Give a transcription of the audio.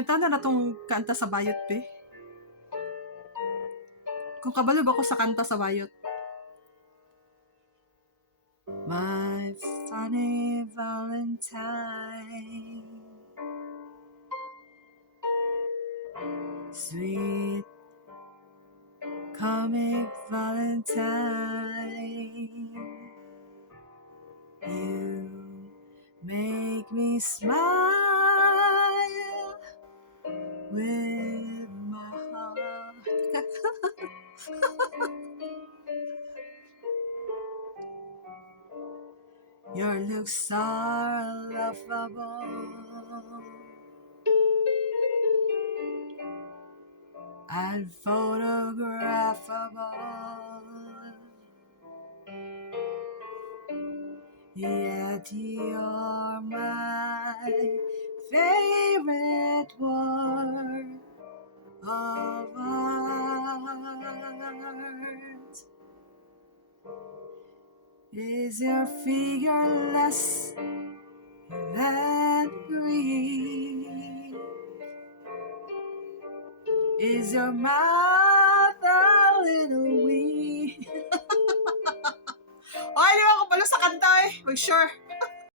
Kanta na tong kanta sa bayot, pe. Kung kabalo ba ko sa kanta sa bayot. My funny Valentine, sweet comic Valentine, you make me smile with my heart. Your looks are laughable, unphotographable, yet you're my favorite work of art. Is your figure less than Greek? Is your mouth a little weak? Ay, di ba ako pala sa kanta eh. Mag-sure.